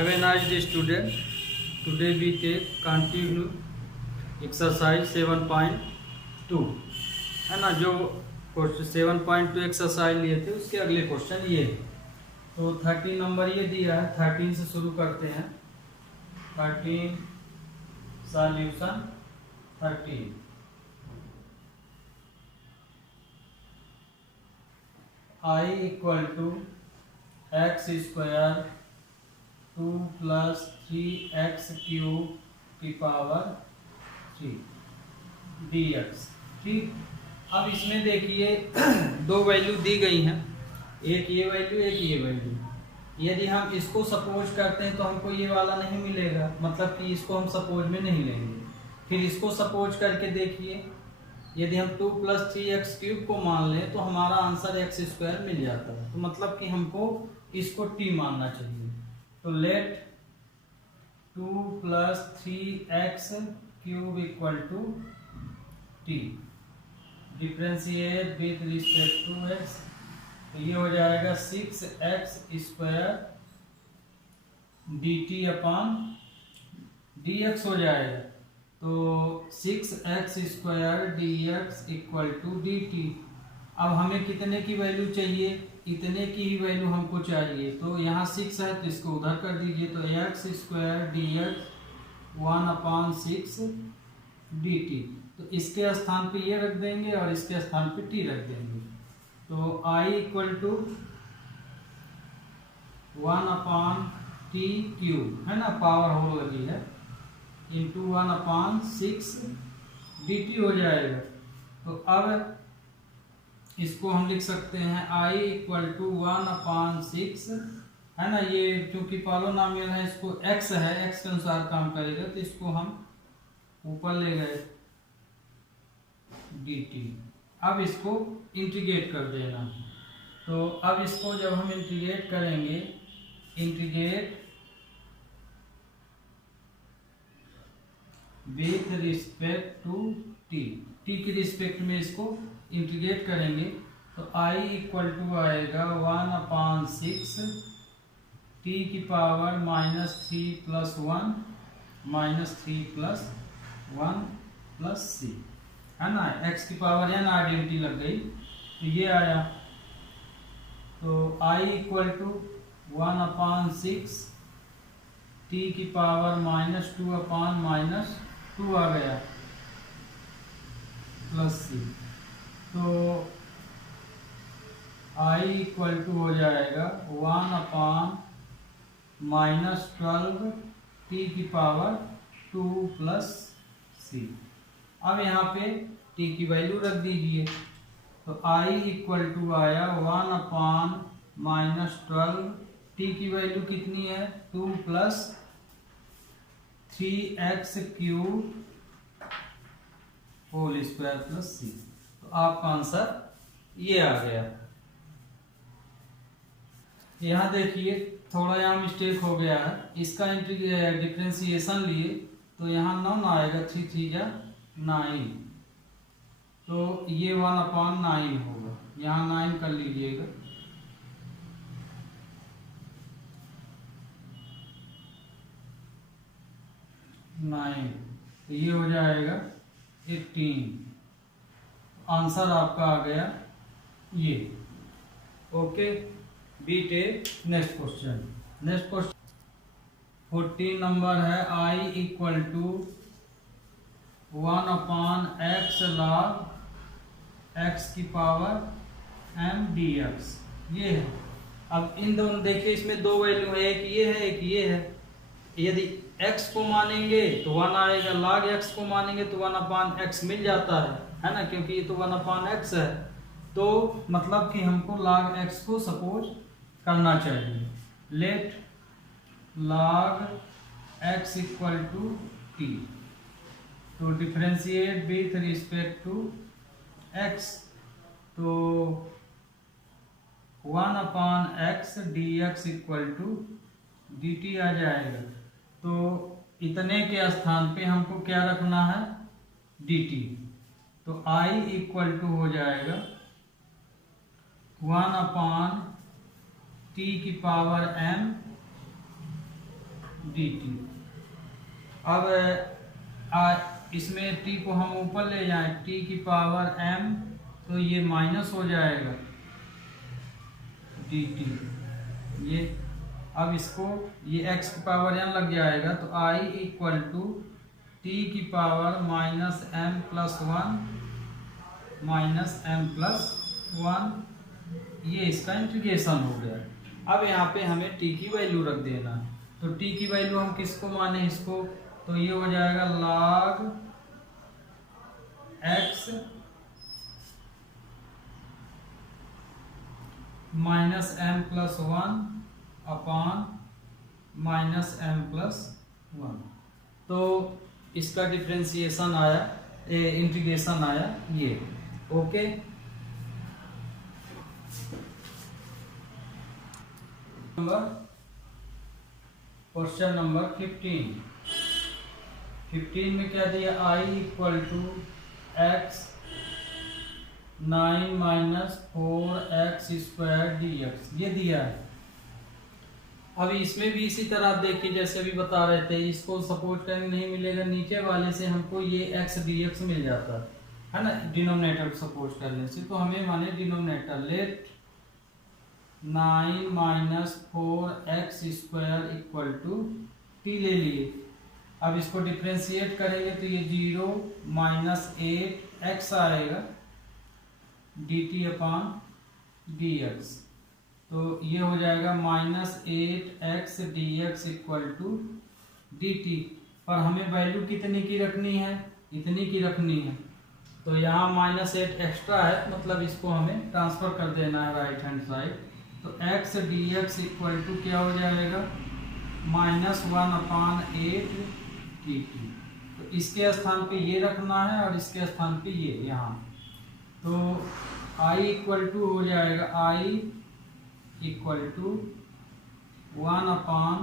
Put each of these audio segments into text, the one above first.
Have a nice day, student. Today we take continue exercise 7.2 है ना। जो question 7.2 exercise लिए थे उसके अगले क्वेश्चन ये है। तो 13 नंबर ये दिया है, 13 से शुरू करते हैं। 13 solution 13 I equal to x square 2 + 3x³ की पावर 3 dx। ठीक, अब इसमें देखिए दो वैल्यू दी गई हैं, एक ये वैल्यू एक ये वैल्यू। यदि हम इसको सपोज करते हैं तो हमको ये वाला नहीं मिलेगा, मतलब कि इसको हम सपोज में नहीं लेंगे। फिर इसको सपोज करके देखिए, यदि हम 2 + 3x³ को मान लें तो हमारा आंसर x² मिल जाता है। तो मतलब कि हमको इसको t मानना चाहिए। तो let 2 + 3x³ = t, differentiate with respect to x। तो ये हो जाएगा 6x² dt/dx हो जाएगा। तो 6x² dx = dt। अब हमें कितने की वैल्यू चाहिए? इतने की ही वैल्यू हमको चाहिए। तो यहाँ 6 है तो इसको उधर कर दीजिए। तो x² dx 1/6 dt। तो इसके स्थान पे ये रख देंगे और इसके स्थान पे t रख देंगे। तो I = 1/t³ है ना, पावर होल लगी है, इंटू 1/6 dt हो जाएगा। तो अब इसको हम लिख सकते हैं I = 1/6 है ना। ये क्योंकि पॉलिनोमियल है, इसको x है, x के अनुसार काम करेगा, तो इसको हम ऊपर ले गए dt। अब इसको इंटीग्रेट कर देना। तो अब इसको जब हम इंटीग्रेट करेंगे, integrate with respect to t की रिस्पेक्ट में इसको इंटीग्रेट करेंगे। तो I = आएगा 1/6 t⁻³ -3 + 1 -3 + 1 + c है ना। x की पावर n आइडेंटिटी लग गई तो ये आया। तो I = 1/6 t⁻² -2 आ गया प्लस c। तो I = हो जाएगा 1/-12 t⁻² + c। अब यहाँ पे t की वैल्यू रख दीजिए। तो I = आया 1/-12, t की वैल्यू कितनी है? 2 + 3x³ होल स्क्वायर + c। तो आपका आंसर ये आ गया। यहाँ देखिए थोड़ा यहाँ मिस्टेक हो गया है, इसका डिफरेंशिएशन लिए तो यहाँ 9 आएगा, 3 3 9, तो ये 1/9 होगा। यहाँ 9 कर लीजिएगा। तो ये हो जाएगा 18। आंसर आपका आ गया ये। Okay, beat a next question. Next question 14 number है। I = 1/x log x⁻m dx। ये है। अब इन दोनों देखिए, इसमें दो वैल्यू है, एक ये है एक ये है। यदि x को मानेंगे तो 1 आएगा, log x को मानेंगे तो 1/x मिल जाता है ना, क्योंकि ये तो 1/x है। तो मतलब कि हमको log x को सपोज करना चाहिए। Let log x = t। तो differentiate with respect to x। तो 1/x dx = dt आ जाएगा। तो इतने के स्थान पे हमको क्या रखना है? dt। तो I = हो जाएगा 1/t⁻m डी टी। अब इसमें t को हम ऊपर ले जाएं, t की पावर m, तो ये माइनस हो जाएगा dt। ये अब इसको ये x की पावर n लग जाएगा, तो i इक्वल टू टी की power minus m plus one, ये इसका इंटीग्रेशन हो गया। अब यहाँ पे हमें t की वैल्यू रख देना है, तो t की वैल्यू हम किसको माने, इसको, तो ये हो जाएगा log x minus m plus one upon minus m plus one. तो इसका डिफ्रेंसिएशन आया, इंटीग्रेशन आया ये। ओके, क्वेश्चन नंबर 15 में क्या दिया, i equal to x 9 minus 4x square dx, ये दिया है। अभी इसमें भी इसी तरह आप देखिए, जैसे अभी बता रहे थे, इसको सपोर्ट करने नहीं मिलेगा, नीचे वाले से हमको ये x dx मिल जाता है ना, डिनोमिनेटर को सपोर्ट करने से। तो हमें माने denominator let 9 minus 4x square equal to t ले लिए। अब इसको डिफ्रेंशिएट करेंगे तो ये 0 माइनस 8x आएगा dt अपॉन dx, तो ये हो जाएगा minus 8x dx equal to dt। पर हमें वैल्यू कितनी की रखनी है, इतनी की रखनी है, तो यहाँ माइनस 8 एक्स्ट्रा है, मतलब इसको हमें ट्रांसफर कर देना है राइट हैंड साइड। तो x dx इक्वल टू क्या हो जाएगा, माइनस 1 अपॉन 8 dt। तो इसके स्थान पे ये रखना है और इसके स्थान पे ये यहाँ, तो i इक्वल टू हो जाएगा, i इक्वल टू 1 अपॉन,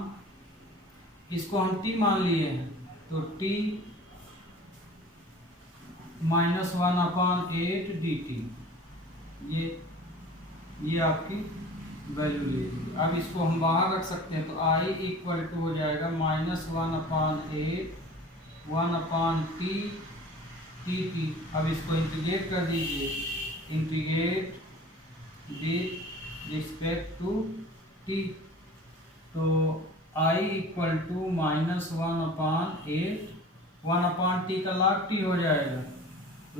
इसको हम t मान लिए हैं, तो t माइनस 1 अपॉन 8 dt, ये आपकी वैल्यू ले लीजिए। अब इसको हम बाहर रख सकते हैं, तो i इक्वल टू हो जाएगा माइनस 1 अपॉन 8 1 अपॉन टी। अब इसको इंटीग्रेट कर दीजिए, integrate with respect to t, तो i equal to minus 1 upon 8 1 upon t का log t हो जाएगा,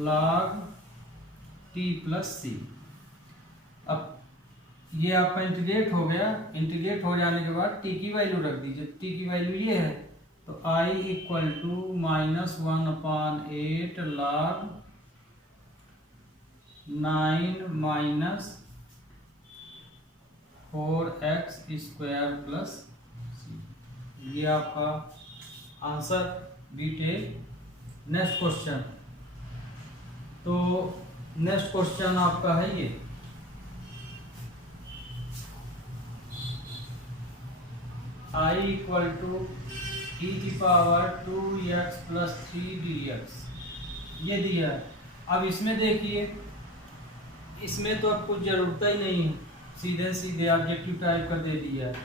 log t प्लस c। अब ये आपका इंटीग्रेट हो गया, इंटीग्रेट हो जाने के बाद t की वैल्यू रख दीजिए, t की वैल्यू ये है, तो i equal to minus 1 upon 8 log 9 minus 4x square plus c। ये आपका आंसर बीटेक। नेक्स्ट क्वेश्चन, तो नेक्स्ट क्वेश्चन आपका है ये, i इक्वल टू e की पावर 2x प्लस 3 dx, ये दिया है। अब इसमें देखिए, इसमें तो अब कुछ जरूरत ही नहीं है, सीधे सीधे ऑब्जेक्टिव टाइप कर दे दिया है।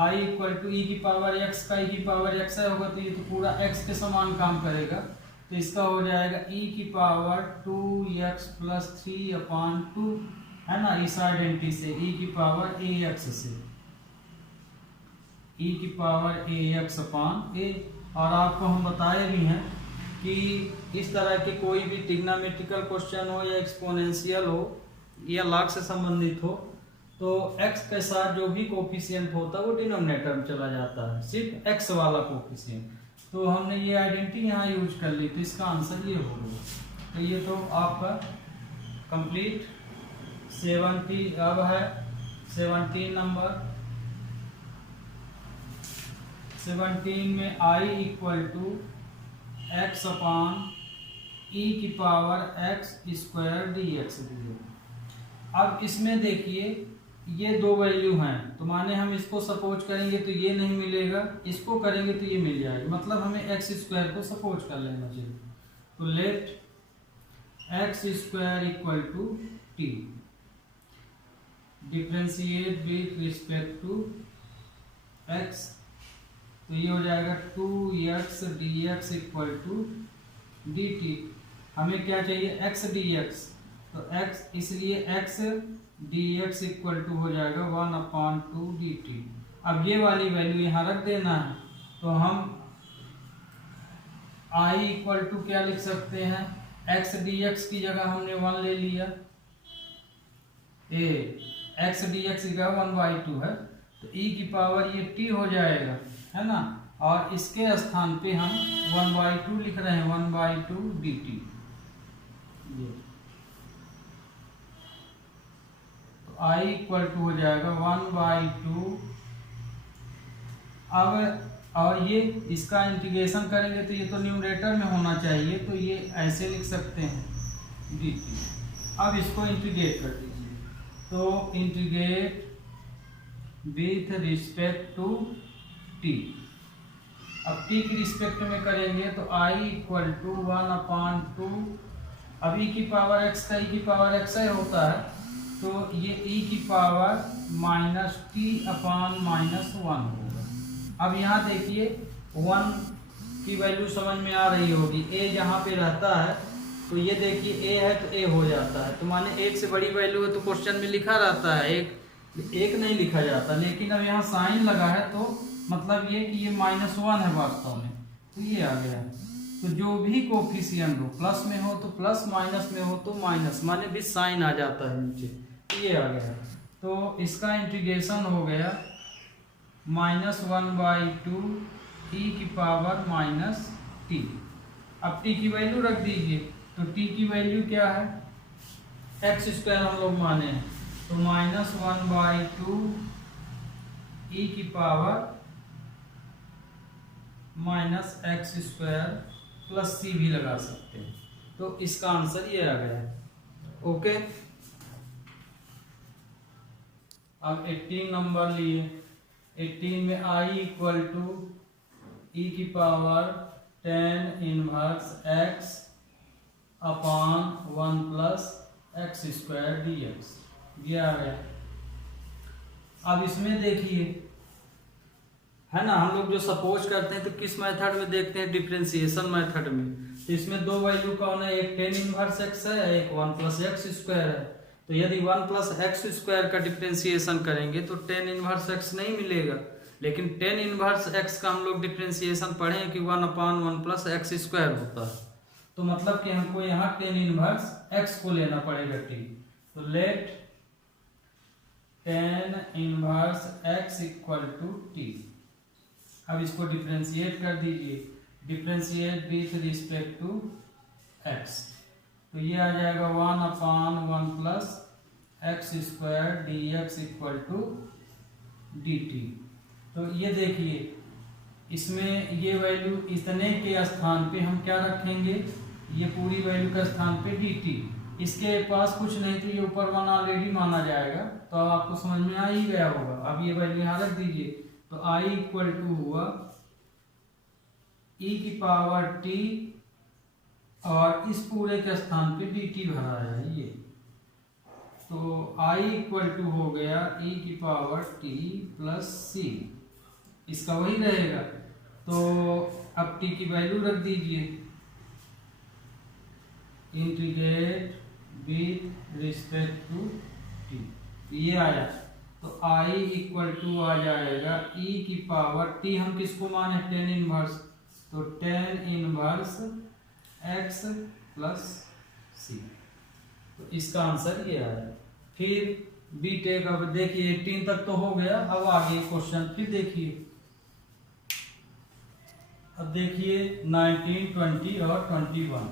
i इक्वल टू ई की पावर x का e की पावर x होगा, तो ये तो पूरा x के समान काम करेगा, तो इसका हो जाएगा e की पावर 2x प्लस 3 अपॉन 2, है ना, इस आइडेंटिटी से e की पावर ax से, e की पावर ax अपॉन a। और आपको हम बताए भी हैं कि इस तरह के कोई भी ट्रिग्नोमेट्रिकल क्वेश्चन हो या एक्सपोनेंशियल हो या log से संबंधित हो, तो x के साथ जो भी कोफिशिएंट होता है वो डिनोमिनेटर में चला जाता है, सिर्फ x वाला कोफिशिएंट। तो हमने ये आइडेंटिटी यहाँ यूज कर ली, तो इसका आंसर ये हो गया। तो ये तो आपका कंप्लीट 70। अब है 17 नंबर, 17 में i equal to x upon e की पावर x स्क्वायर dx दिए। अब इसमें देखिए ये दो वैल्यू हैं, तो माने हम इसको सपोज करेंगे तो ये नहीं मिलेगा, इसको करेंगे तो ये मिल जाएगा, मतलब हमें एक्स स्क्वायर को सपोज कर लेना चाहिए। तो let x square equal to t, differentiate with respect to x, तो ये हो जाएगा 2x dx equal to dt। हमें क्या चाहिए, x dx, तो x, इसलिए x dx इक्वल टू हो जाएगा 1/2 dt। अब ये वाली वैल्यू यहाँ रख देना है, तो हम I इक्वल टू क्या लिख सकते हैं, x dx की जगह हमने 1 ले लिया, x dx की जगह 1/2 है, तो e की पावर ये t हो जाएगा, है ना, और इसके स्थान पे हम 1/2 लिख रहे हैं, 1/2 dt। तो I इक्वल टू हो जाएगा 1/2। अब और ये इसका इंटीग्रेशन करेंगे तो ये तो न्यूमरेटर में होना चाहिए, तो ये ऐसे लिख सकते हैं dt। अब इसको इंटीग्रेट कर दीजिए, तो integrate with respect to t। अब t की रिस्पेक्ट में करेंगे तो I इक्वल टू 1/2, अब e की पावर x का e की पावर x होता है, तो ये e की पावर -t/-1 होगा। अब यहाँ देखिए 1 की वैल्यू समझ में आ रही होगी, a जहाँ पे रहता है, तो ये देखिए a है तो a हो जाता है, तो माने 1 से बड़ी वैल्यू है तो क्वेश्चन में लिखा रहता है, एक नहीं लिखा जाता, लेकिन अब यहाँ साइन लगा है तो मतलब ये कि ये -1 है वास्तव में, तो ये आ गया है। तो जो भी कोफिशिएंट हो, प्लस में हो तो प्लस, माइनस में हो तो माइनस, माने भी साइन आ जाता है नीचे, तो ये आ गया। तो इसका इंटीग्रेशन हो गया -1/2 e की पावर -t। अब t की वैल्यू रख दीजिए, तो t की वैल्यू क्या है, x² हम लोग माने हैं, तो -1/2 e की पावर -x² प्लस c भी लगा सकते हैं, तो इसका आंसर ये आ गया है। ओके, अब 18 नंबर लिए, 18 में I इक्वल टू e की पावर tan इनवर्स x अपान 1 प्लस x² dx, ये आ गया। अब इसमें देखिए, है ना, हम लोग जो सपोज करते हैं तो किस मेथड में देखते हैं, डिफरेंशिएशन मेथड में। तो इसमें दो वैल्यू कौन है, एक tan इनवर्स x है, एक 1 प्लस x² है। तो यदि 1 प्लस x² का डिफरेंशिएशन करेंगे तो tan इनवर्स x नहीं मिलेगा, लेकिन tan इनवर्स x का हम लोग डिफरेंशिएशन पढ़े हैं कि 1/1 प्लस x² होता है, तो मतलब कि हमको यहाँ tan इनवर्स x को लेना पड़ेगा t। तो let tan inverse x equal to t। अब इसको डिफरेंशिएट कर दीजिए, differentiate with respect to x, तो ये आ जाएगा 1/1 plus x² dx equal to dt। तो ये देखिए, इसमें ये वैल्यू इतने के स्थान पे हम क्या रखेंगे, ये पूरी वैल्यू के स्थान पे dt, इसके पास कुछ नहीं तो ये ऊपर 1 ऑलरेडी माना जाएगा, तो अब आपको समझ में आ ही गया होगा। अब ये वैल्यू यहाँ रख दीजिए, तो I इक्वल टू हुआ e की पावर t, और इस पूरे के स्थान पे dt भरा है ये, तो I इक्वल टू हो गया e की पावर t प्लस c, इसका वही रहेगा। तो अब t की वैल्यू रख दीजिए, integrate with respect to t, ये आया। तो I इक्वल टू आ जाएगा e की पावर t, हम किसको माने, tan इनवर्स, तो tan inverse x plus c, तो इसका आंसर ये आया। फिर बी टेक, अब देखिए 18 तक तो हो गया, अब आगे क्वेश्चन फिर देखिए। अब देखिए 19, 20 और 21।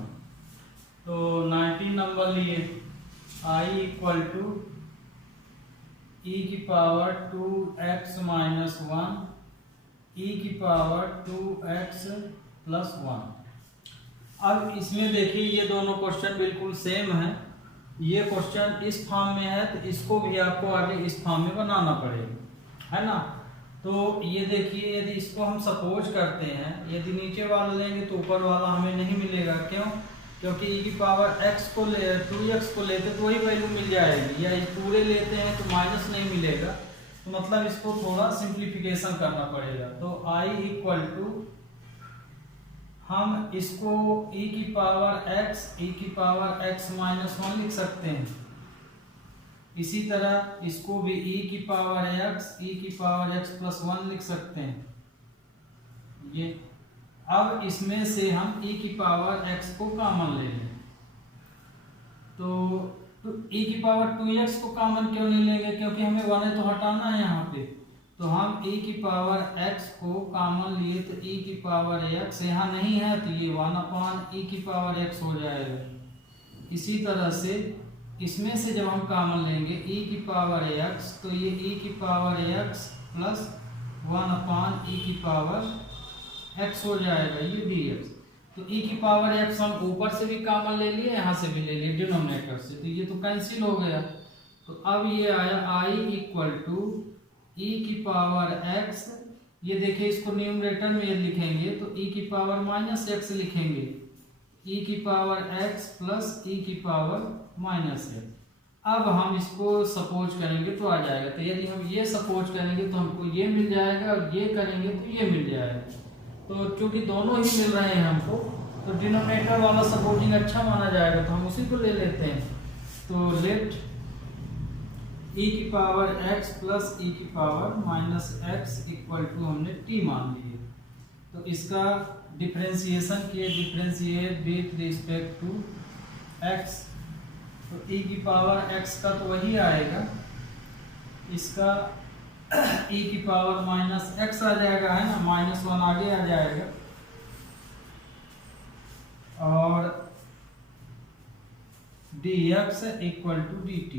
तो 19 नंबर लिए, I इक्वल टू e की पावर 2x माइनस 1 e की पावर 2x प्लस 1। अब इसमें देखिए ये दोनों क्वेश्चन बिल्कुल सेम है, ये क्वेश्चन इस फॉर्म में है तो इसको भी आपको आगे इस फॉर्म में बनाना पड़ेगा, है ना। तो ये देखिए, यदि इसको हम सपोज करते हैं, यदि नीचे वाला लेंगे तो ऊपर वाला हमें नहीं मिलेगा, क्यों, क्योंकि e की पावर x को 2x को लेते तो वही वैल्यू मिल जाएगी, या पूरे लेते हैं तो माइनस नहीं मिलेगा, तो तो मतलब इसको थोड़ा सिंप्लीफिकेशन करना पड़ेगा। तो I इक्वल टू, हम इसको e की पावर x माइनस 1 लिख सकते हैं। इसी तरह इसको भी e की पावर x प्लस 1 लिख सकते हैं। ये अब इसमें से हम e की पावर x को कॉमन ले लें, तो e की पावर 2x को कॉमन क्यों नहीं लेंगे, क्योंकि हमें 1 है तो हटाना है यहाँ पे। तो हम e की पावर x को कॉमन लिए तो e की पावर x यहाँ नहीं है तो ये 1/e की पावर x हो जाएगा। इसी तरह से इसमें से जब हम कॉमन लेंगे e की पावर x तो ये e की पावर x प्लस 1/e की पावर x हो जाएगा, ये dx। तो e की पावर x हम ऊपर से भी कॉमन ले लिए, यहाँ से भी ले लिए डिनोमिनेटर से, तो ये तो कैंसिल हो गया। तो अब ये आया I इक्वल टू e की पावर x, ये देखिए इसको न्यूमरेटर में लिखेंगे तो e की पावर माइनस x लिखेंगे, e की पावर x प्लस e की पावर माइनस x। अब हम इसको सपोज करेंगे तो आ जाएगा। तो यदि हम ये सपोज करेंगे तो हमको ये मिल जाएगा, और ये करेंगे तो ये मिल जाएगा। तो चूंकि दोनों ही मिल रहे हैं हमको, तो डिनोमिनेटर वाला सपोजिंग अच्छा माना जाएगा, तो हम उसी को ले लेते हैं। तो लेट e की पावर x प्लस e की power minus x equal to हमने t मान लिए। तो इसका डिफरेंशिएशन किए, differentiate with respect to x, तो e की पावर x का तो वही आएगा, इसका e की पावर माइनस x आ जाएगा, है ना, -1 आगे आ जाएगा, और dx इक्वल टू dt।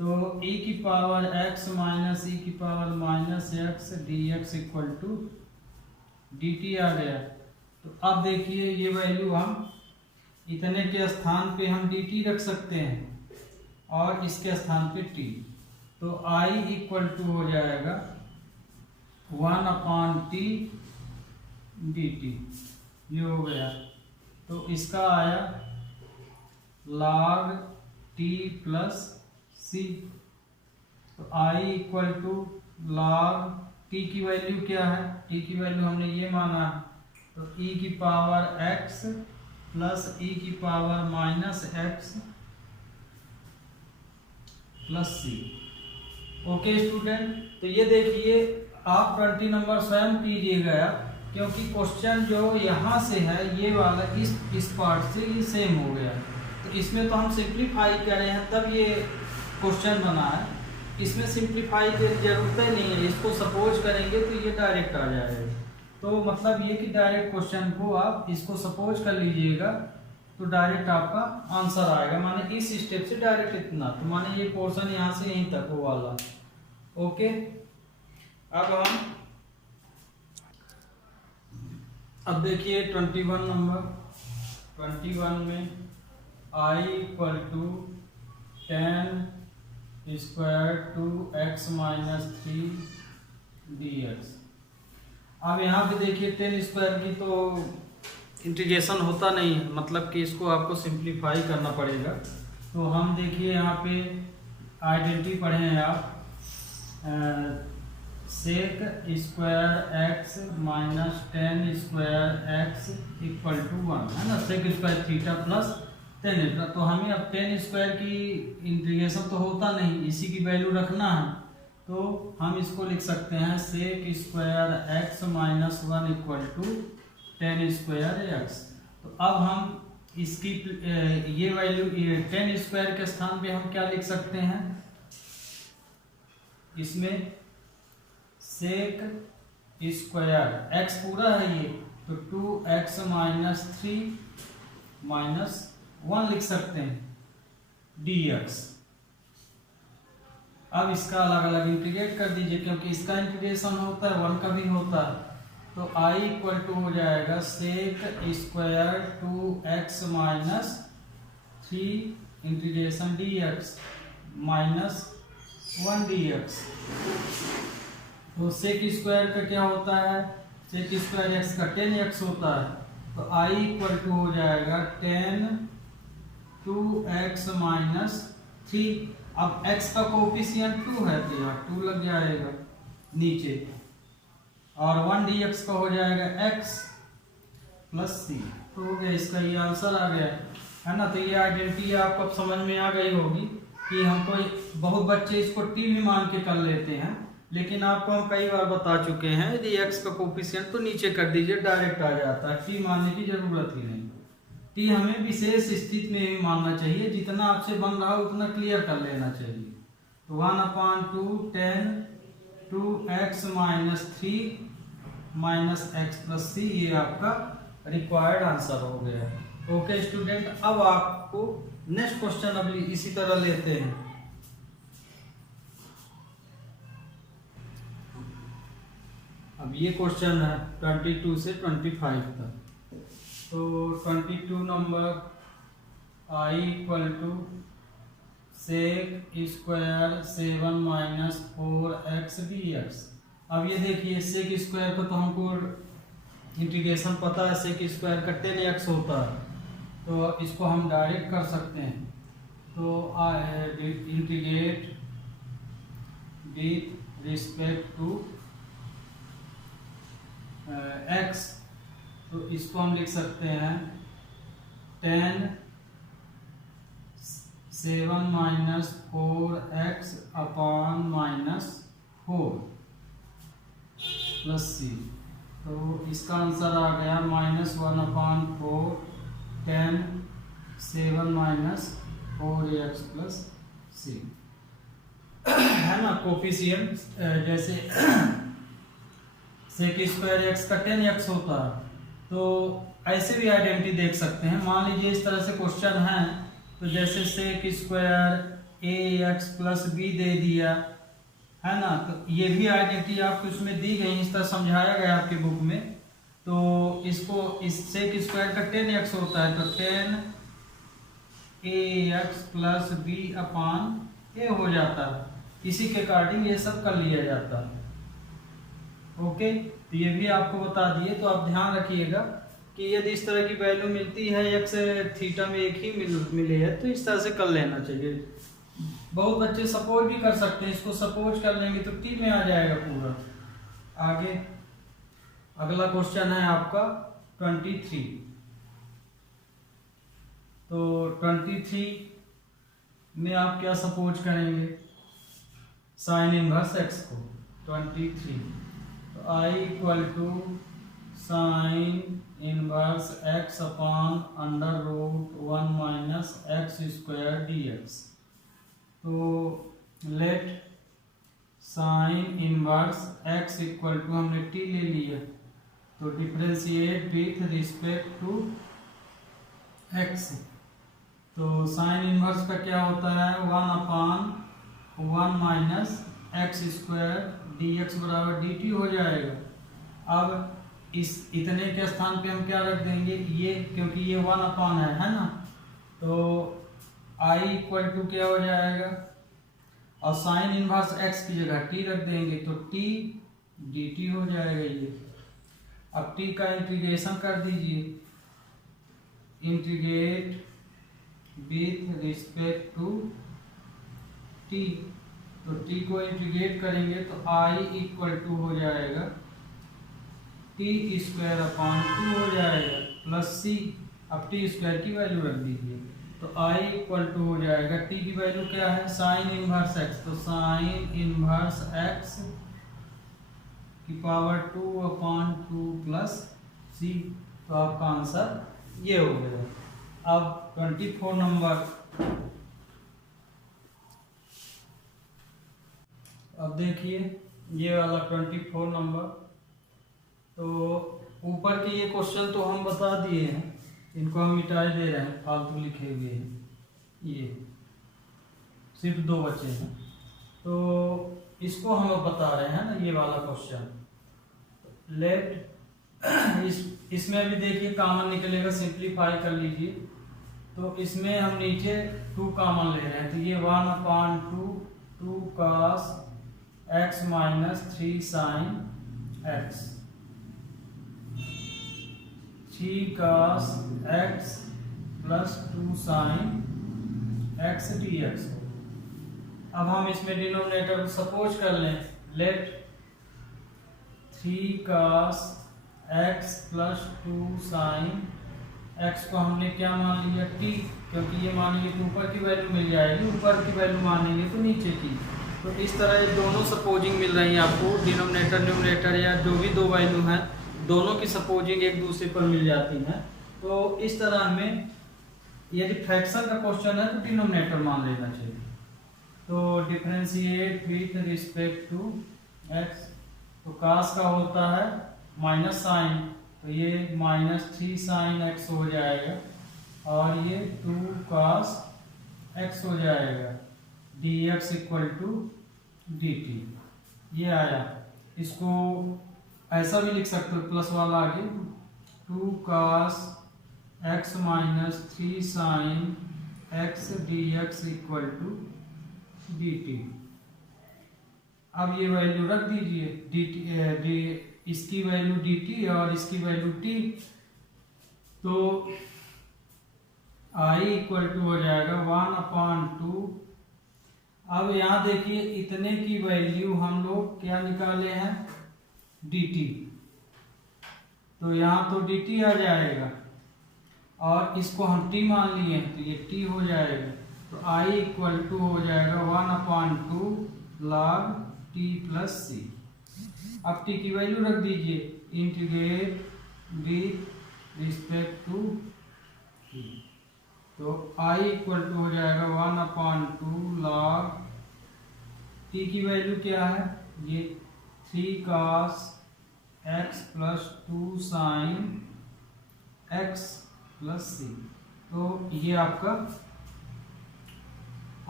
तो e की पावर x माइनस e की power minus x dx equal to dt आ गया। तो अब देखिए ये वैल्यू हम इतने के स्थान पे हम dt रख सकते हैं और इसके स्थान पे t। तो I इक्वल टू हो जाएगा 1/t dt, ये हो गया। तो इसका आया log t प्लस c। तो I equal to log t की वैल्यू क्या है, t की वैल्यू हमने ये माना है, तो e की पावर x प्लस e की power minus x plus c। Okay student, तो ये देखिए आप 20 नंबर स्वयं कीजिएगा, क्योंकि क्वेश्चन जो यहाँ से है ये वाला इस पार्ट से ये सेम हो गया। तो इसमें तो हम सिंप्लीफाई करे हैं तब ये क्वेश्चन बना है, इसमें सिंप्लीफाई की जरूरत ही नहीं है, इसको सपोज करेंगे तो ये डायरेक्ट आ जाएगा। तो मतलब ये कि डायरेक्ट क्वेश्चन को आप इसको सपोज कर लीजिएगा तो डायरेक्ट आपका आंसर आएगा, माने इस स्टेप से डायरेक्ट इतना, तो माने ये पोर्शन यहाँ से यहीं तक वो वाला। ओके, अब देखिए 21 नंबर, 21 में I equal to 10 square two x minus 3 dx। अब यहाँ पे देखिए 10 स्क्वायर की तो इंटीग्रेशन होता नहीं है, मतलब कि इसको आपको सिंप्लीफाई करना पड़ेगा। तो हम देखिए यहाँ पे आइडेंटिटी पढ़े हैं आप, sec square x minus 10 square x equal to 1, है ना, सेक स्क्वायर थीटा प्लस 10। तो हमें अब 10 स्क्वायर की इंटीग्रेशन तो होता नहीं, इसी की वैल्यू रखना है, तो हम इसको लिख सकते हैं sec square x minus 1 equal to 10 square x. तो अब हम इसकी ये वैल्यू 10 स्क्वायर के स्थान पे हम क्या लिख सकते हैं, इसमें सेक स्क्वायर एक्स पूरा है ये, तो 2x माइनस 3 माइनस 1 लिख सकते हैं dx। अब इसका अलग अलग इंटीग्रेट कर दीजिए, क्योंकि इसका इंटीग्रेशन होता है 1 का भी होता है। तो I इक्वल टू हो जाएगा sec square 2x minus 3 integration dx minus 1 dx। तो सेक स्क्वायर का क्या होता है, सेक स्क्वायर x का 10x होता है, तो I इक्वल टू हो जाएगा 10 2x माइनस 3। अब x का कोफिशिएंट 2 है तो यहाँ 2 लग जाएगा नीचे, और 1 dx का हो जाएगा x प्लस सी। तो हो गया, इसका ये आंसर आ गया है ना। तो ये आइडेंटिटी आपको अब समझ में आ गई होगी कि हमको, बहुत बच्चे इसको t भी मान के कर लेते हैं, लेकिन आपको हम कई बार बता चुके हैं यदि x का कोफिशिएंट तो नीचे कर दीजिए, डायरेक्ट आ जाता है, t मानने की जरूरत ही नहीं। t हमें विशेष स्थिति में भी मानना चाहिए, जितना आपसे बन रहा है उतना क्लियर कर लेना चाहिए। तो 1/2 10 2x minus 3 minus x plus c, ये आपका रिक्वायर्ड आंसर हो गया। ओके स्टूडेंट, अब आपको नेक्स्ट क्वेश्चन अभी इसी तरह लेते हैं। अब ये क्वेश्चन है 22 से 25 तक। तो 22 number, i equal to sec square 7 minus 4x dx। अब ये देखिए सेक स्क्वायर को तो हमको इंटीग्रेशन पता है, सेक स्क्वायर का 10x होता है, तो इसको हम डायरेक्ट कर सकते हैं। तो integrate with respect to x, तो इसको हम लिख सकते हैं 10 7 minus 4x upon minus 4 plus c. तो इसका आंसर आ गया -1/4 10 7 माइनस 4x प्लस सी, है ना। कोफिशिएंट जैसे सेक स्क्वायर x का 10x होता है, तो ऐसे भी आइडेंटिटी देख सकते हैं। मान लीजिए इस तरह से क्वेश्चन है, तो जैसे sec square ax plus b दे दिया, है ना, तो ये भी आइडेंटिटी आपको इसमें दी गई, इस तरह समझाया गया आपके बुक में। तो इसको, इस सेक स्क्वायर का 10x होता है, तो 10 ax plus b upon a हो जाता है। इसी के अकॉर्डिंग ये सब कर लिया जाता है। ओके, तो ये भी आपको बता दिए। तो आप ध्यान रखिएगा कि यदि इस तरह की वैल्यू मिलती है, x थीटा में एक ही मिले है, तो इस तरह से कर लेना चाहिए। बहुत बच्चे सपोज भी कर सकते हैं, इसको सपोज कर लेंगे तो t में आ जाएगा पूरा। आगे अगला क्वेश्चन है आपका 23। तो 23 में आप क्या सपोज करेंगे, साइन इनवर्स x को। 23 तो i equal to sine inverse x upon √1 minus x square dx। तो let sine inverse x equal to, हमने t ले लिया, तो differentiate with respect to x। तो साइन इनवर्स का क्या होता है, 1/1 माइनस एक्स स्क्वायर dx बराबर dt हो जाएगा। अब इस इतने के स्थान पे हम क्या रख देंगे, ये, क्योंकि ये 1/, है ना, तो i इक्वल टू क्या हो जाएगा, और साइन इनवर्स x की जगह t रख देंगे, तो t dt हो जाएगा ये। अब t का इंटीग्रेशन कर दीजिए, integrate with respect to t। तो t को इंटीग्रेट करेंगे तो i इक्वल टू हो जाएगा t स्क्वायर अपॉन 2 हो जाएगा प्लस c। अब t स्क्वायर की वैल्यू रख दीजिए, तो i इक्वल टू हो जाएगा, t की वैल्यू क्या है, साइन इनवर्स x, तो साइन इनवर्स x की पावर 2/2 प्लस c। तो आपका आंसर ये हो गया। अब 24 नंबर, अब देखिए ये वाला 24 नंबर। तो ऊपर के ये क्वेश्चन तो हम बता दिए हैं, इनको हम मिटाए दे रहे हैं, फालतू लिखे हुए हैं, ये सिर्फ 2 बचे हैं, तो इसको हम बता रहे हैं ना, ये वाला क्वेश्चन। लेफ्ट इसमें भी देखिए कॉमन निकलेगा, सिंप्लीफाई कर लीजिए। तो इसमें हम नीचे 2 कॉमन ले रहे हैं, तो ये 1/2 2 cos x minus 3 sine x, 3 cos x plus 2 sine x dx। अब हम इसमें डिनोमिनेटर को सपोज कर लें, let 3 cos x plus 2 sin x को हमने क्या मान लिया t, क्योंकि ये मानेंगे तो ऊपर की वैल्यू मिल जाएगी, ऊपर की वैल्यू मानेंगे तो नीचे की। तो इस तरह ये दोनों सपोजिंग मिल रही है आपको, डिनोमिनेटर न्यूमरेटर या जो भी दो वैल्यू हैं दोनों की सपोजिंग एक दूसरे पर मिल जाती हैं। तो इस तरह हमें यदि फ्रैक्शन का क्वेश्चन है तो डिनोमिनेटर मान लेना चाहिए। तो differentiate with respect to x, तो cos का होता है माइनस साइन, तो ये -3 sin x हो जाएगा और ये 2 cos x हो जाएगा, dx इक्वल टू dt। ये आया, इसको ऐसा भी लिख सकते हो प्लस वाला आगे, 2 cos x minus 3 sin x dx equal to dt। अब ये वैल्यू रख दीजिए, dt इसकी वैल्यू dt और इसकी वैल्यू t, तो i इक्वल टू हो जाएगा 1/2। अब यहाँ देखिए इतने की वैल्यू हम लोग क्या निकाले हैं, dt, तो यहाँ तो dt आ जाएगा और इसको हम t मान लिए हैं तो ये t हो जाएगा। तो i इक्वल टू हो जाएगा 1/2 log t प्लस c। अब t की वैल्यू रख दीजिए, integrate with respect to t, तो i इक्वल टू हो जाएगा 1/2 log t की वैल्यू क्या है, ये 3 cos x plus 2 sin x plus c। तो ये आपका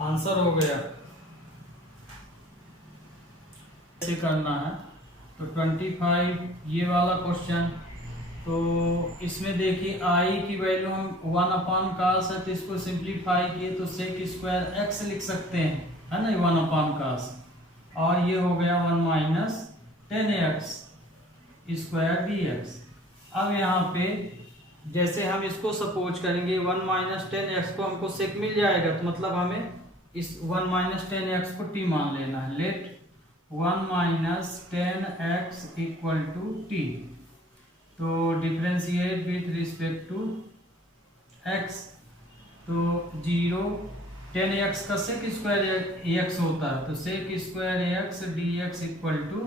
आंसर हो गया। ऐसे करना है तो 25 ये वाला क्वेश्चन, तो इसमें देखिए i की वैल्यू हम 1/cos है तो इसको सिंप्लीफाई किए तो sec स्क्वायर x लिख सकते हैं, है ना, 1/cos, और ये हो गया 1 माइनस 10x स्क्वायर dx। अब यहाँ पे जैसे हम इसको सपोज करेंगे 1 माइनस 10x को हमको sec मिल जाएगा, तो मतलब हमें इस 1 माइनस 10x को t मान लेना है। Let 1 minus 10x equal to t, तो differentiate with respect to x, तो 0 10x का sec स्क्वायर x होता है, तो sec square x dx equal to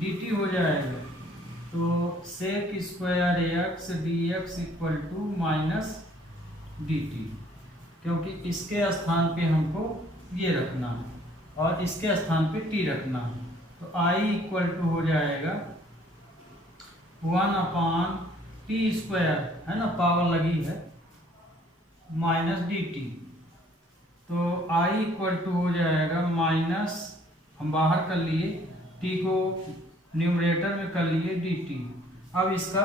dt हो जाएगा। तो sec square x dx equal to minus dt, क्योंकि इसके स्थान पे हमको ये रखना है और इसके स्थान पे t रखना है। तो i इक्वल टू हो जाएगा 1/t स्क्वायर, है ना, पावर लगी है, माइनस dt। तो i इक्वल टू हो जाएगा माइनस, हम बाहर कर लिए, t को न्यूमरेटर में कर लिए dt। अब इसका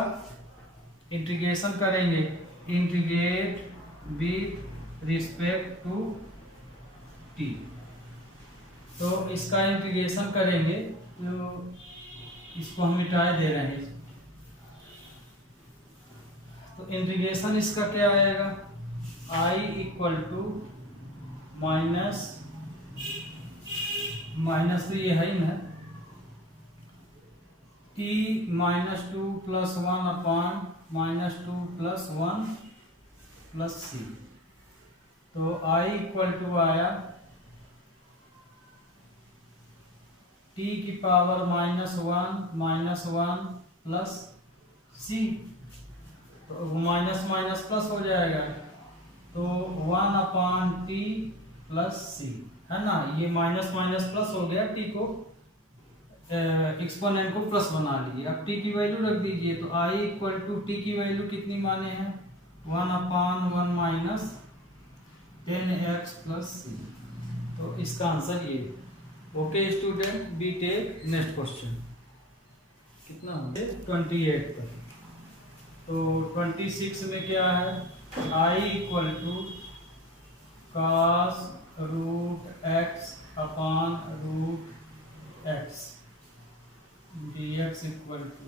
इंटीग्रेशन करेंगे, integrate with respect to t, तो इसका इंटीग्रेशन करेंगे तो इसको हम मिटा दे रहे हैं, तो इंटीग्रेशन इसका क्या आएगा, i इक्वल टू माइनस तो ये है ही ना, t -2 plus 1/-2 plus 1 plus c। तो i इक्वल टू आया t की पावर -1 प्लस c, तो माइनस माइनस प्लस हो जाएगा, तो 1/t प्लस c, है ना, ये माइनस माइनस प्लस हो गया, t को एक्सपोनेंट को प्लस बना लिए। अब t की वैल्यू रख दीजिए, तो i इक्वल टू t की वैल्यू कितनी माने हैं, 1/1 माइनस 10x प्लस c। तो इसका आंसर ये। ओके स्टूडेंट, बी टेक नेक्स्ट क्वेश्चन, कितना 28 पर। तो 26 में क्या है, i equal to cos √x upon √x dx equal to,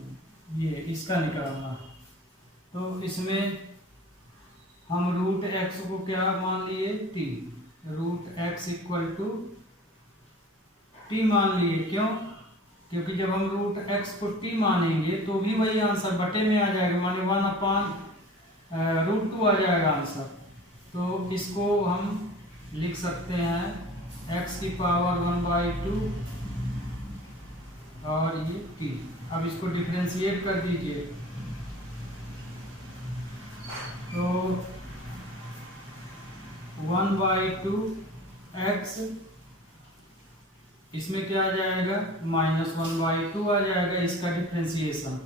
ये इसका निकालना। तो इसमें हम √x को क्या मान लिए, t, √x equal to t मान लिए। क्यों? क्योंकि जब हम रूट एक्स को टी मानेंगे तो भी वही आंसर बटे में आ जाएगा, माने 1/√2 आ जाएगा आंसर। तो इसको हम लिख सकते हैं x की पावर 1/2 और ये t। अब इसको डिफरेंशिएट कर दीजिए तो 1/2 x, इसमें क्या आ जाएगा -1/2 आ जाएगा, इसका differentiation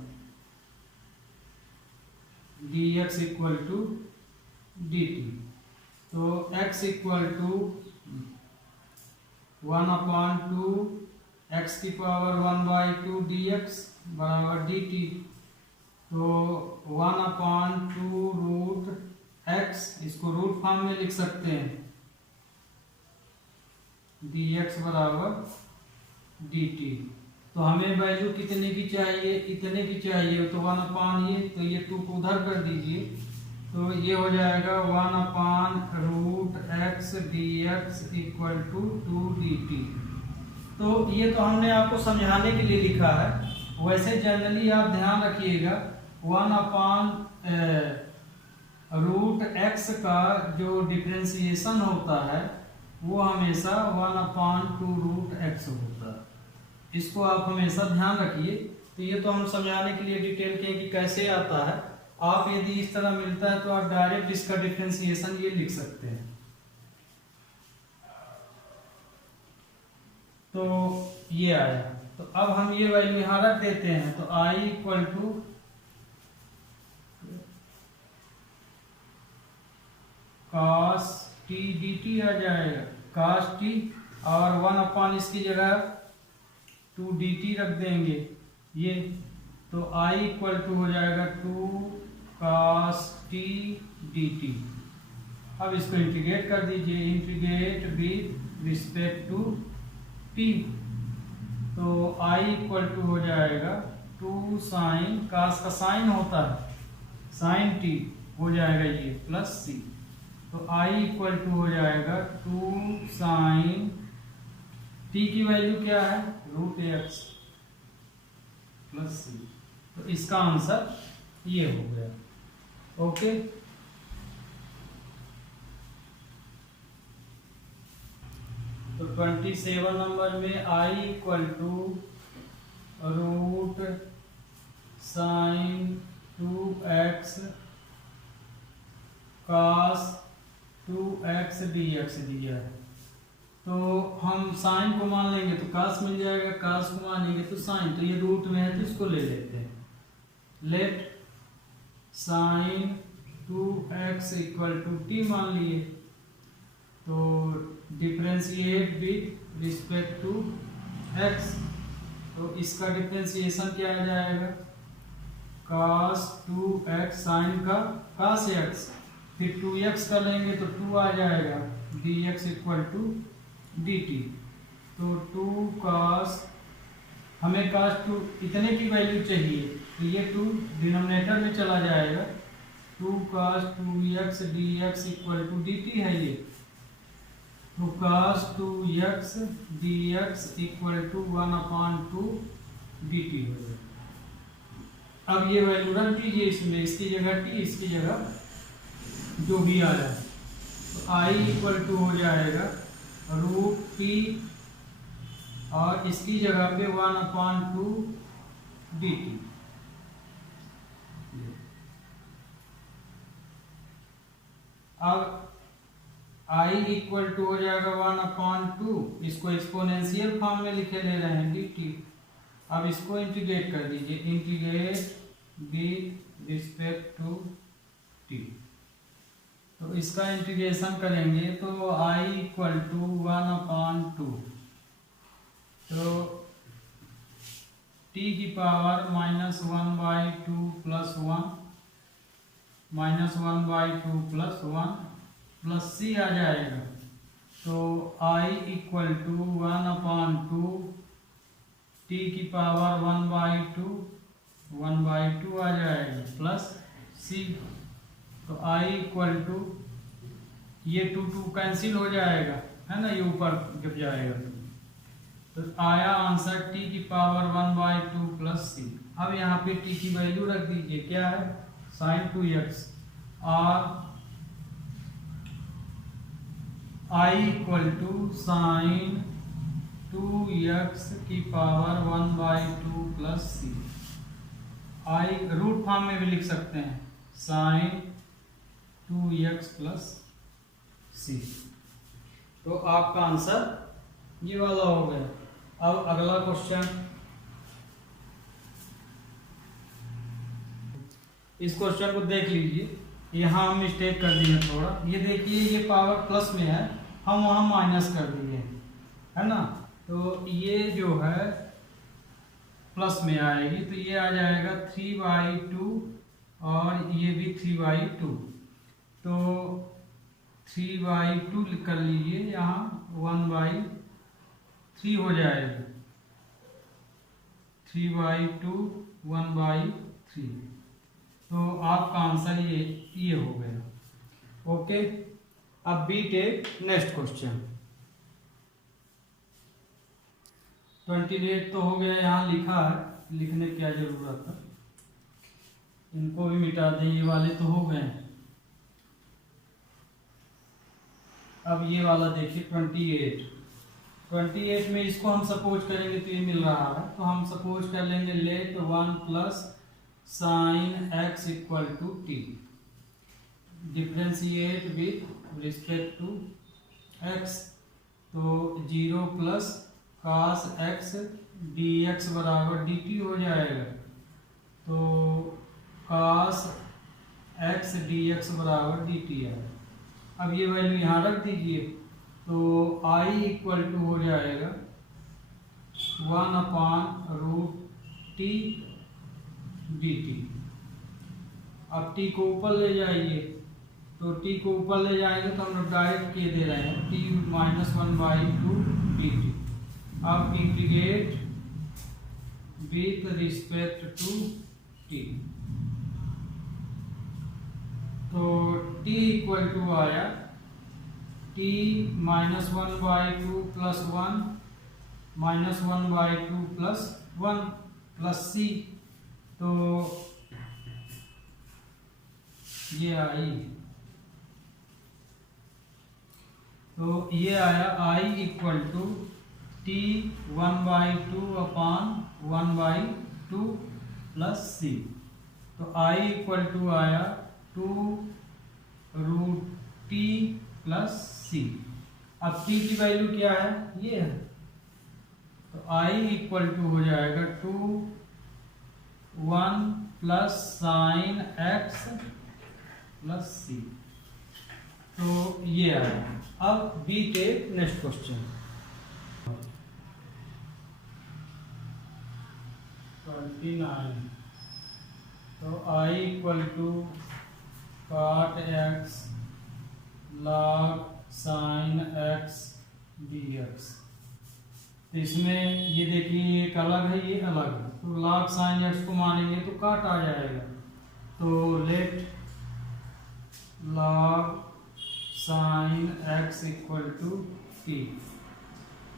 dx equal to dt। तो x इक्वल टू 1/2 x की पावर 1/2 dx बराबर dt। तो 1/2√x, इसको रूट फॉर्म में लिख सकते हैं, dx बराबर dt। तो हमें वैल्यू कितने की चाहिए? इतने की चाहिए। तो 1/, ये तो ये 2 को उधर कर दीजिए, तो ये हो जाएगा 1/√x dx equal to 2 dt। तो ये तो हमने आपको समझाने के लिए लिखा है, वैसे जनरली आप ध्यान रखिएगा 1/√x का जो डिफरेंशिएशन होता है वो हमेशा 1/2√x होता है। इसको आप हमेशा ध्यान रखिए। तो ये तो हम समझाने के लिए डिटेल के कि कैसे आता है। आप यदि इस तरह मिलता है तो आप डायरेक्ट इसका डिफरेंशिएशन ये लिख सकते हैं। तो ये आया। तो अब हम ये वैल्यू यहाँ रख देते हैं, तो i equal to cos t dt आ जाएगा, cos t, और 1/, इसकी जगह 2 dt रख देंगे ये। तो i इक्वल टू हो जाएगा 2 cos t dt। अब इसको इंटीग्रेट कर दीजिए, integrate with respect to t। तो i इक्वल टू हो जाएगा 2 sin, cos का साइन होता है sin t, हो जाएगा ये प्लस c। तो i इक्वल टू हो जाएगा 2 sin t की वैल्यू क्या है √x प्लस c। तो इसका आंसर ये हो गया। ओके, तो 27 नंबर में i equal to √sin2x cos 2x dx दिया है। तो हम साइन को मान लेंगे तो cos मिल जाएगा, cos को मानेंगे तो साइन। तो ये रूट में है तो इसको ले लेते हैं। Let sin 2x equal to t मान लिए, तो differentiate with respect to x। तो इसका डिफरेंशिएशन क्या आ जाएगा cos 2x sin का cos x, फिर 2x का लेंगे तो 2 आ जाएगा dx इक्वल टू dt। तो 2 cos, हमें cos 2 इतने की वैल्यू चाहिए, तो ये 2 डिनोमिनेटर में चला जाएगा। 2 cos 2x dx equal to dt है ये। तो cos 2x dx equal to 1/2 dt हो जाएगा। अब ये वैल्यू रख दीजिए इसमें, इसकी जगह t, इसकी जगह जो भी आया। तो i इक्वल टू हो जाएगा √p, और इसकी जगह पे 1/2 dt। अब i इक्वल टू हो जाएगा 1/2, इसको एक्सपोनेंशियल फॉर्म में लिखे ले रहे हैं dt। अब इसको इंटीग्रेट कर दीजिए, integrate with respect to t। तो इसका इंटीग्रेशन करेंगे तो i इक्वल टू 1/2, तो t की power -1/2 plus 1, -1/2 plus 1 plus c आ जाएगा। तो i इक्वल टू 1/2 t की पावर 1/2 आ जाएगा प्लस c। तो i इक्वल टू, ये 2 कैंसिल हो जाएगा है ना, ये ऊपर जब जाएगा तो आया आंसर टी की पावर 1/2 प्लस सी। अब यहाँ पे टी की वैल्यू रख दीजिए, क्या है साइन 2x और I equal to sign 2x की पावर 1/2 प्लस सी। आई रूट फॉर्म में भी लिख सकते हैं, साइन 2x प्लस सी। तो आपका आंसर ये वाला हो गया। अब अगला क्वेश्चन, इस क्वेश्चन को देख लीजिए, यहाँ हम मिस्टेक कर दिए थोड़ा। ये देखिए ये पावर प्लस में है, हम वहाँ माइनस कर दिए, है ना। तो ये जो है प्लस में आएगी, तो ये आ जाएगा 3/2 और ये भी 3/2। तो 3/2 कर लीजिए, यहाँ 1/3 हो जाएगा। 3/2 1/3। तो आपका आंसर ये हो गया। ओके, अब बी टेक नेक्स्ट क्वेश्चन। 28 तो हो गया, यहाँ लिखा है, लिखने की क्या जरूरत है, इनको भी मिटा दें, ये वाले तो हो गए। अब ये वाला देखिए 28 में इसको हम सपोज करेंगे तो ये मिल रहा है, तो हम सपोज कर लेंगे let 1 plus sine x equal to t, differentiate with respect to x। तो 0 प्लस cos x dx बराबर dt हो जाएगा। तो cos x dx बराबर dt है। अब ये वैल्यू यहाँ रख दीजिए, तो i इक्वल टू हो जाएगा 1/√t dt। अब t को ऊपर ले जाइए, तो t को ऊपर ले जाएंगे तो हम लोग डायरेक्ट के दे रहे हैं t - 1/2 dt। अब integrate with respect to t, तो t इक्वल टू आया t - 1/2 plus 1 - 1/2 plus 1 plus c। तो ये आई, तो ये आया i equal to t 1/2/1/2 plus c। तो i इक्वल टू आया 2√t प्लस c। अब t की वैल्यू क्या है, ये है, तो i इक्वल टू हो जाएगा 1 plus sine x plus c। तो ये आया। अब बी टेक नेक्स्ट क्वेश्चन। 29, तो i equal to cot x log sin x dx। तो इसमें ये देखिए एक अलग है, ये अलग है, तो log sin x को मानेंगे तो काट आ जाएगा। तो let log sin x equal to t,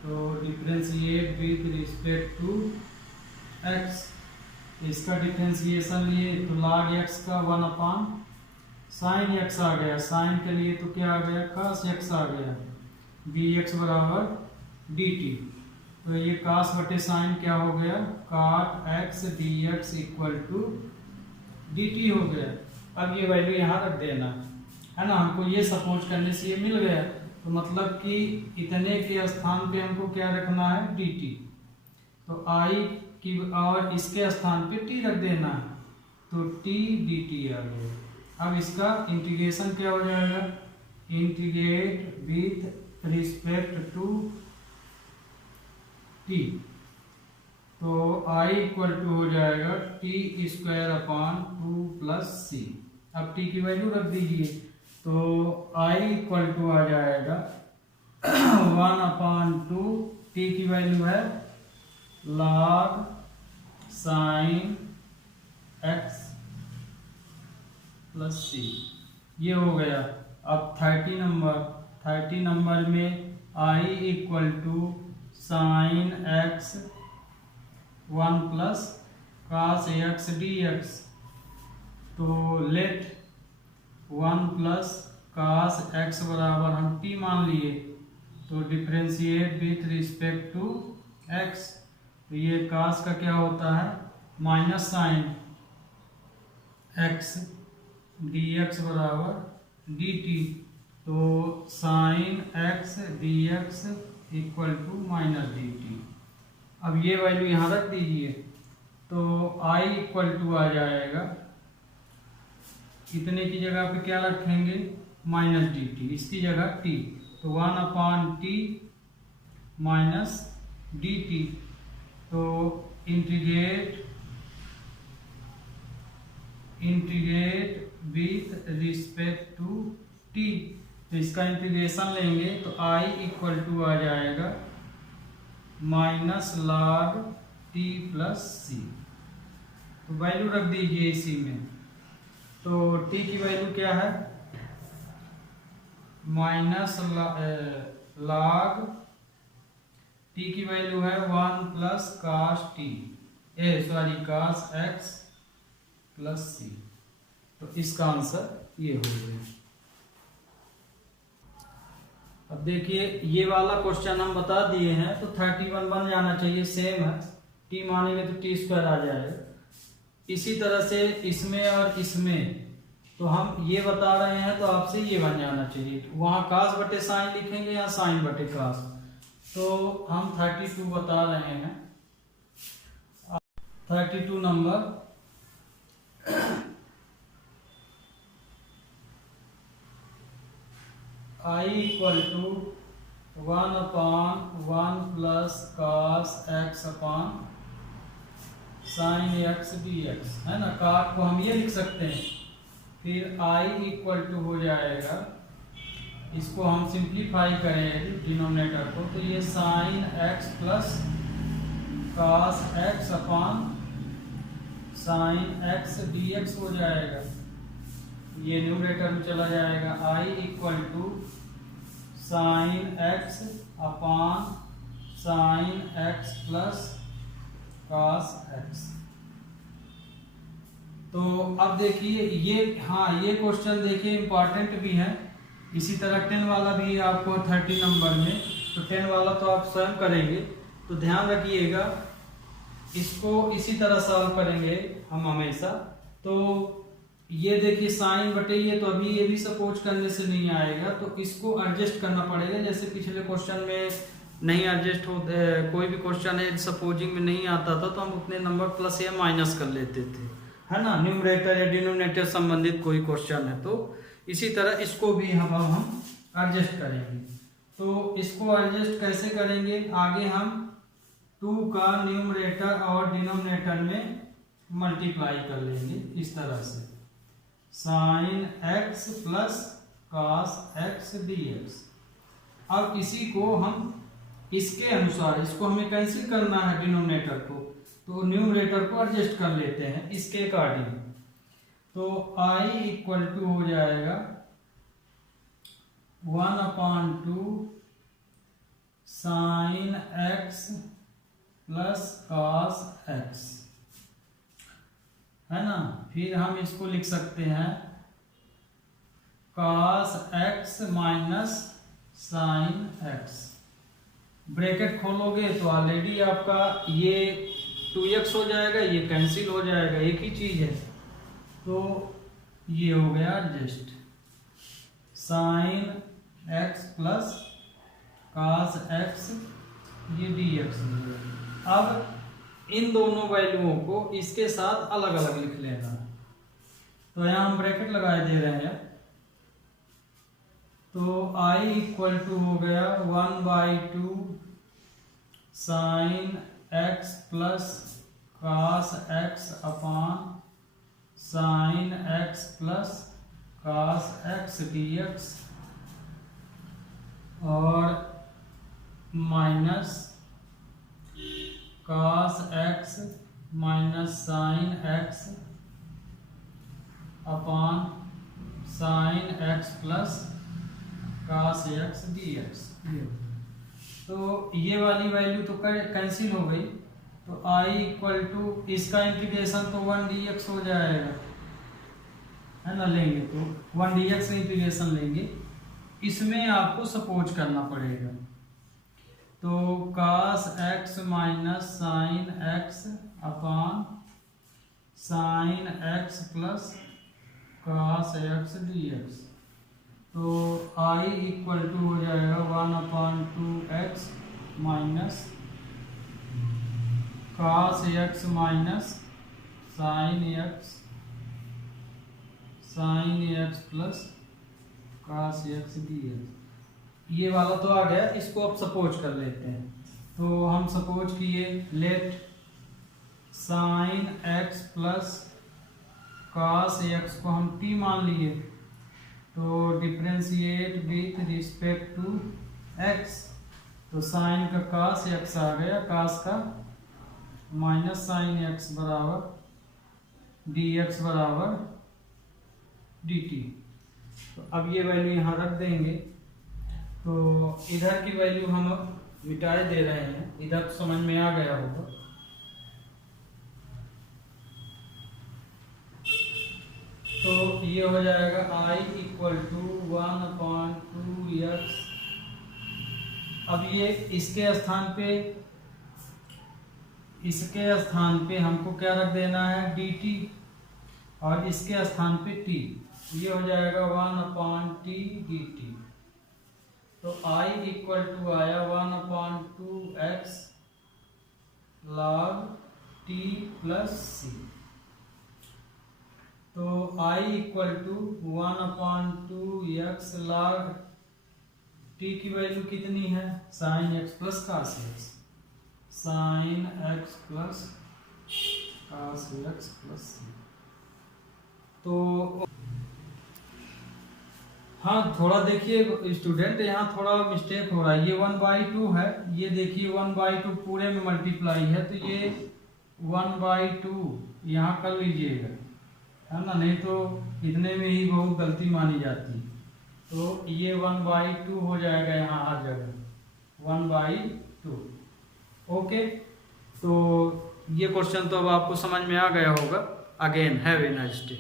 तो differentiate with respect to x। इसका डिफ्रेंशिएशन लिए तो log x का 1/sin x आ गया, साइन के लिए तो क्या आ गया cos x आ गया, dx बराबर dt। तो ये cos बटे साइन क्या हो गया cot x dx equal to dt हो गया। अब ये वैल्यू यहाँ रख देना है ना, हमको ये सपोज करने से ये मिल गया, तो मतलब कि इतने के स्थान पे हमको क्या रखना है dt। तो i की और इसके स्थान पे t रख देना है, तो t dt आ गया। अब इसका इंटीग्रेशन क्या हो जाएगा, integrate with respect to t। तो i इक्वल टू हो जाएगा t² प्लस c। अब t की वैल्यू रख दीजिए, तो i इक्वल टू आ जाएगा 1/2, t की वैल्यू है log sin x plus c। ये हो गया। अब 30 नंबर में i equal to sine x 1 plus cos x d x. तो लेट 1 प्लस कास एक्स बराबर हम t मान लिए, तो differentiate with respect to x। तो ये कास का क्या होता है minus sine x d x बराबर डी टी। तो sine x d x equal to minus d t. अब ये वैल्यू यहाँ रख दीजिए, तो i इक्वल टू आ जाएगा, कितने की जगह पे क्या रखेंगे माइनस डी टी, इसकी जगह t, तो 1/t माइनस डी टी। तो integrate with respect to t, तो इसका इंटीग्रेशन लेंगे तो i इक्वल टू आ जाएगा minus log t plus c. तो वैल्यू रख दीजिए इसी में। तो t की वैल्यू क्या है माइनस log t की वैल्यू है 1 प्लस कास टी कास x प्लस सी। तो इसका आंसर ये हो गया। अब देखिए ये वाला क्वेश्चन हम बता दिए हैं, तो 31 बन जाना चाहिए, सेम है, t मानेंगे तो t स्क्वायर आ जाएगा। इसी तरह से इसमें और इसमें, तो हम ये बता रहे हैं तो आपसे ये बन जाना चाहिए, वहाँ कास बटे साइन लिखेंगे या साइन बटे कास। तो हम 32 बता रहे हैं, 32 number i equal to 1/1 plus cos x upon sine x d x, है ना। काट को हम ये लिख सकते हैं, फिर i इक्वल टू हो जाएगा, इसको हम सिंप्लीफाई करें डिनोमिनेटर को, तो ये sine x plus cos x upon sine x d x हो जाएगा। ये न्यूमरेटर में चला जाएगा, i equal to sine x upon sine x plus cos x। तो अब देखिए ये, हाँ ये क्वेश्चन देखिए इंपॉर्टेंट भी है। इसी तरह 10 वाला भी आपको 30 नंबर में, तो 10 वाला तो आप स्वयं करेंगे, तो ध्यान रखिएगा इसको इसी तरह सॉल्व करेंगे हम हमेशा। तो ये देखिए साइन बटे ये, तो अभी ये भी सपोज करने से नहीं आएगा, तो इसको एडजस्ट करना पड़ेगा। जैसे पिछले क्वेश्चन में नहीं एडजस्ट हो, कोई भी क्वेश्चन है सपोजिंग में नहीं आता था तो हम उतने नंबर प्लस या माइनस कर लेते थे, है ना, न्यूमरेटर या डिनोमिनेटर संबंधित कोई क्वेश्चन है। तो इसी तरह इसको भी हम एडजस्ट करेंगे। तो इसको एडजस्ट कैसे करेंगे, आगे हम 2 का न्यूमरेटर और डिनोमिनेटर में मल्टीप्लाई कर लेंगे इस तरह से, sine x plus cos x dx। अब इसी को हम इसके अनुसार, इसको हमें कैंसिल करना है डिनोमिनेटर को, तो न्यूमरेटर को एडजस्ट कर लेते हैं इसके अकॉर्डिंग। तो i इक्वल टू हो जाएगा 1/2 sine x plus cos x, है ना। फिर हम इसको लिख सकते हैं cos x minus sine x। Bracket खोलोगे तो ऑलरेडी आपका ये 2x हो जाएगा, ये कैंसिल हो जाएगा, एक ही चीज है। तो ये हो गया adjust, sine x plus cos x, ये dx हो गया। अब इन दोनों वैल्यूओं को इसके साथ अलग अलग लिख लेना। तो यहाँ हम ब्रैकेट लगाए दे रहे हैं, तो i इक्वल टू हो गया 1/2 sine x plus cos x upon sine x plus cos x dx, और minus cos x minus sine x upon sine x plus cos x dx। तो ये वाली वैल्यू तो कैंसिल हो गई, तो आई इक्वल टू इसका इंटीग्रेशन तो 1 dx हो जाएगा, है ना। लेंगे तो 1 dx इंटीग्रेशन लेंगे, इसमें आपको सपोज करना पड़ेगा। तो cos x minus sine x upon sine x plus cos x dx। तो i इक्वल टू हो जाएगा 1/2x minus cos x minus sine x plus cos x dx। ये वाला तो आ गया, इसको अब सपोज कर लेते हैं। तो हम सपोज किए, let sine x plus cos x को हम t मान लिए, तो differentiate with respect to x। तो साइन का cos x आ गया, cos का माइनस साइन x बराबर dx बराबर dt। तो अब ये वैल्यू यहाँ रख देंगे। तो इधर की वैल्यू हम मिटाए दे रहे हैं, इधर तो समझ में आ गया होगा। तो ये हो जाएगा i इक्वल टू 1/2x। अब ये इसके स्थान पे हमको क्या रख देना है, dt, और इसके स्थान पे t। ये हो जाएगा 1/t dt। तो i इक्वल टू आया 1/2x log t plus c। तो i equal to 1/2x log t की वैल्यू कितनी है, sine x plus cos x, sine x plus cos x plus c। तो हाँ, थोड़ा देखिए स्टूडेंट, यहाँ थोड़ा मिस्टेक हो रहा है। ये 1/2 है, ये देखिए 1/2 पूरे में मल्टीप्लाई है, तो ये 1/2 यहाँ कर लीजिएगा, है ना, नहीं तो इतने में ही बहुत गलती मानी जाती है। तो ये 1/2 हो जाएगा यहाँ हर जगह 1/2। ओके, तो ये क्वेश्चन तो अब आपको समझ में आ गया होगा। Again have a nice day.